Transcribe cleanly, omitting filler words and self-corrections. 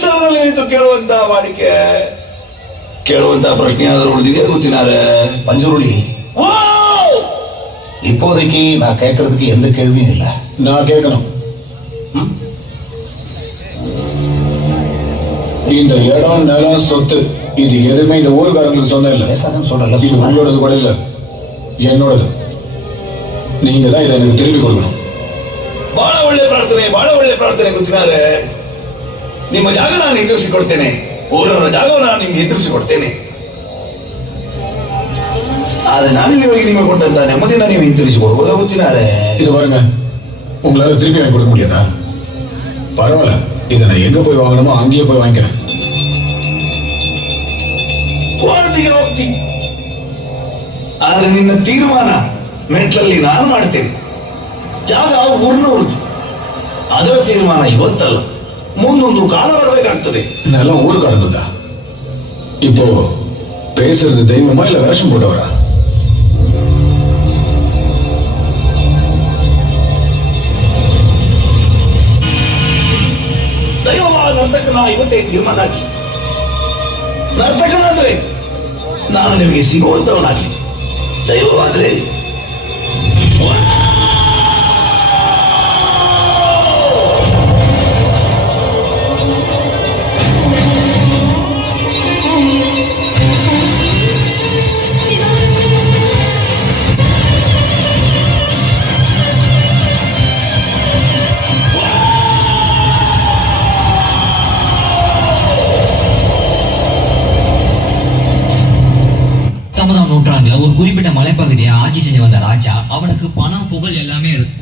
ಸ್ಥಳದಲ್ಲಿ ನಿಂತು ಕೇಳುವಂತ ವಾಡಿಕೆ, ಕೇಳುವಂತ ಪ್ರಶ್ನೆ ಏನಾದರೂ உழுதியே குத்தினாரு பஞ்சுருளி. இப்போதைக்கு நான் கேட்கறதுக்கு எந்த கேள்வியும் இல்லை. நான் கேட்கணும். இந்த இடம், நிலம், சொத்து இது எதுவுமே இந்த ஊருக்காரங்களுக்கு சொன்ன இல்லை. சொல்லல. இது உங்களோடது கூட இல்லை, என்னோடது. நீங்க தான் இதை எனக்கு திருப்பி கொடுக்கணும். ಬಹಳ ಒಳ್ಳೆ ಪ್ರಾರ್ಥನೆ ಗೊತ್ತಿನಾರೆ. ನಿಮ್ಮ ಜಾಗ ನಾನು ಎದುರಿಸಿಕೊಡ್ತೇನೆ, ಊರವರ ಜಾಗವನ್ನು ನಾನು ನಿಮ್ಗೆ ಎದುರಿಸಿಕೊಡ್ತೇನೆ. ಆದ್ರೆ ನಾನಿಲ್ಲಿ ಹೋಗಿ ನಿಮಗೆ ಕೊಟ್ಟಂತ ನೆಮ್ಮದಿನ ನೀವು ಹಿಂತಿರಿಸಿಕೊಡ್ಬೋದ ಗೊತ್ತಿನಾರೆ. இது பாருங்க, உங்களால திருப்பி வாங்கி கொடுக்க முடியாதா? பரவாயில்ல, இதை நான் எங்க போய் வாங்கணுமோ அங்கேயே போய் வாங்கிக்கிறேன். ಕೋರ್ಟಿಗೆ ಹೋಗ್ತಿ, ಆದ್ರೆ ನಿನ್ನ ತೀರ್ಮಾನ ಮೆಟ್ಲಲ್ಲಿ ನಾನು ಮಾಡ್ತೇನೆ. ಜಾಗ ಊರ್ನವ್ರದ್ದು, ಅದರ ತೀರ್ಮಾನ ಇವತ್ತಲ್ಲ, ಮುಂದೊಂದು ಕಾಲ ಬರಬೇಕಾಗ್ತದೆ. இதெல்லாம் ஊருக்காரங்க. இப்போ பேசுறது தெய்வமா இல்ல வேஷம் போட்டவரா? ದೈವವಾದ ನರ್ತಕನ ಇವತ್ತೇ ತೀರ್ಮಾನ ಆಗಿ, ನರ್ತಕನಾದ್ರೆ ನಾನು ನಿಮಗೆ ಸಿಗುವಂತವನಾಗ್ಲಿ, ದೈವವಾದ್ರೆ நூற்றாண்டுல ஒரு குறிப்பிட்ட மலைப்பகுதியை ஆட்சி செஞ்சு வந்த ராஜா, அவனுக்கு பணம் புகழ் எல்லாமே இருக்கு.